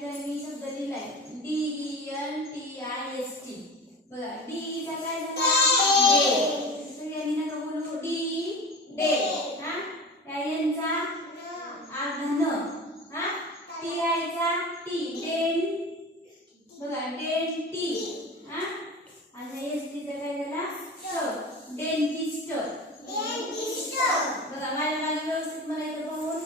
Litre मी शब्द लिहिलाय. D E L T I S T बघा डी ईचा e काय झाला? सगळ्यांनी नका बोलू? डी डे e, हा? काय यांचा? आघन हा? टी आयचा टी डेन बघा डेन टी हा? आता एस टीचा काय झाला? ट डेंटिस्ट डेंटिस्ट बघा माझ्या माझ्या व्यवस्थित मला इथं पाहून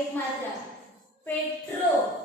एक मात्रा. पेट्रो.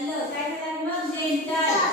L काय करायला मग डेंटल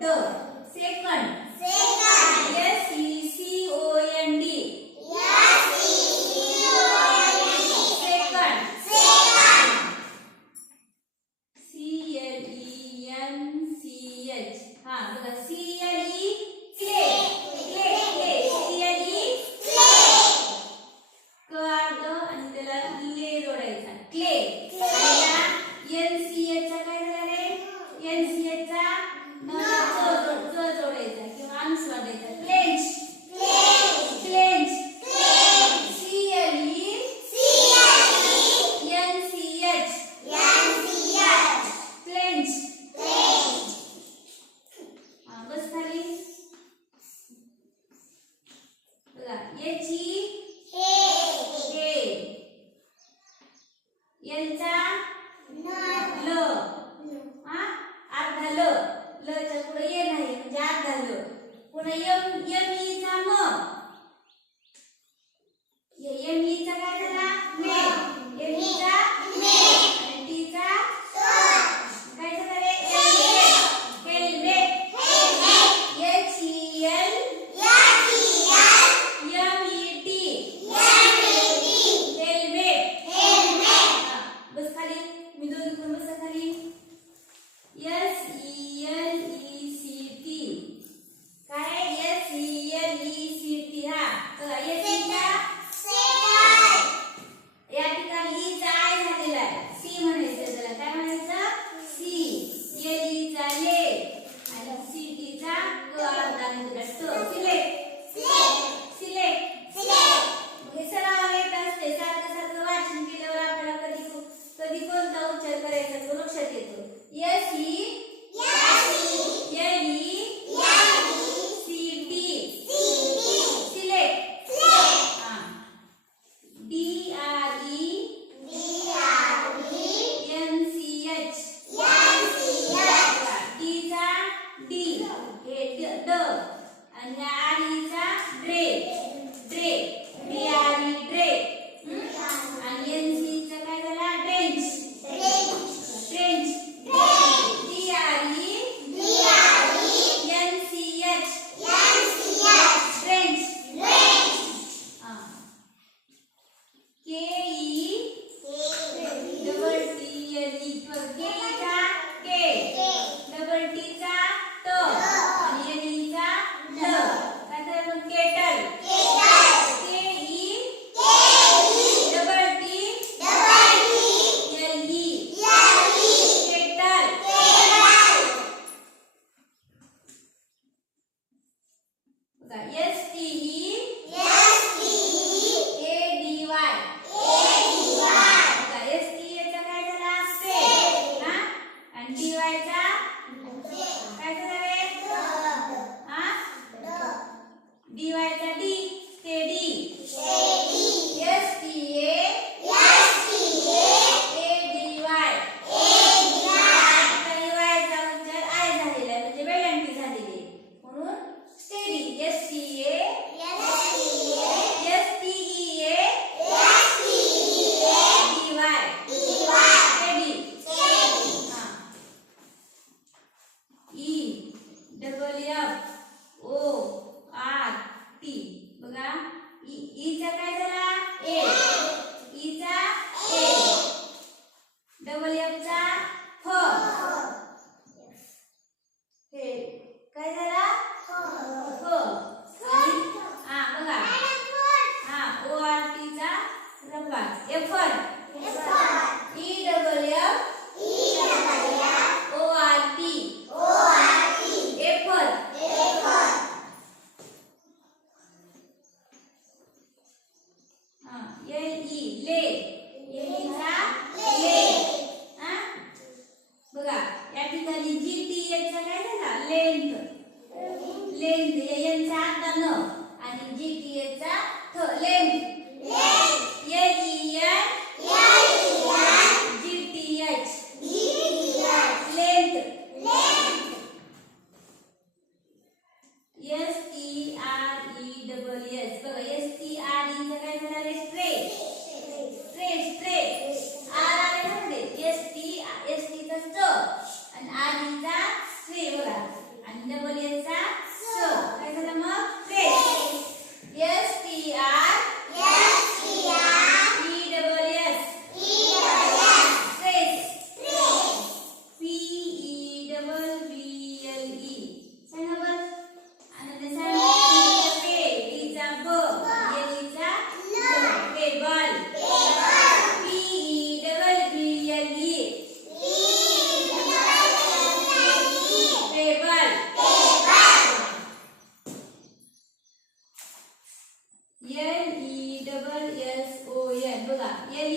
ड second second S E C O N D S E C O N D second second C L E N C H हां बघा C L E clay C L E clay क अर्ध आणि clay clay N C H चा रे N C ल च्या पुढे ये नाही म्हणजे आत झालं. पुन्हा यम यम ईचा म यम ईचा काय झाला? मे. यम ईचा S T E.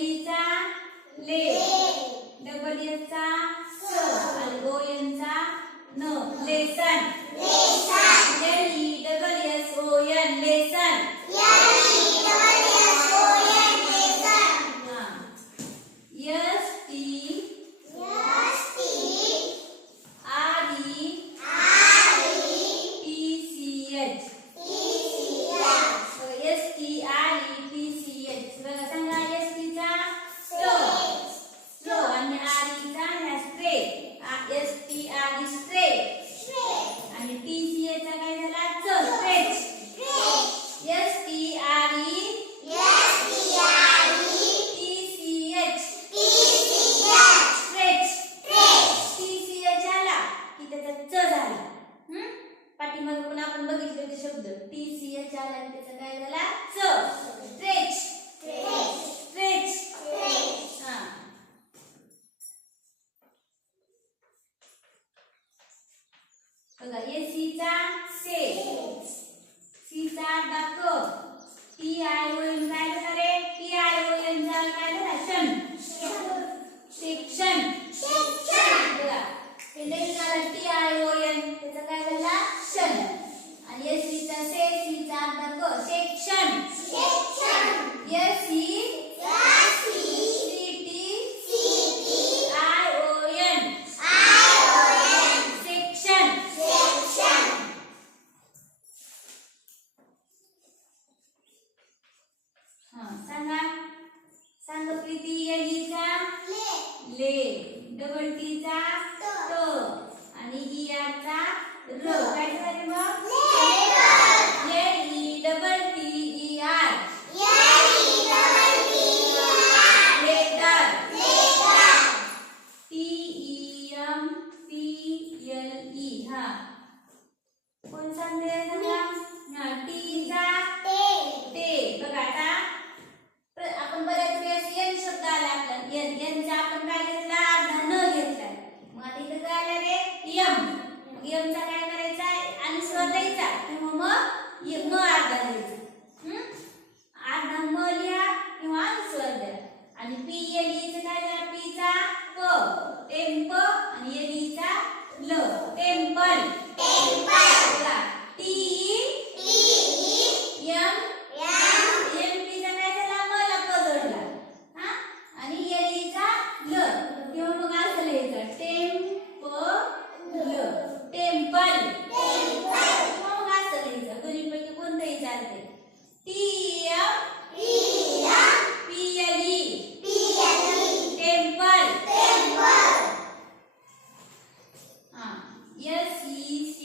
लीचा ले डबल एसचा स. आणि गो यांचा न lesson. Lesson. Say. C's are O M काय झालं O M चा काय झाला? शन. one. is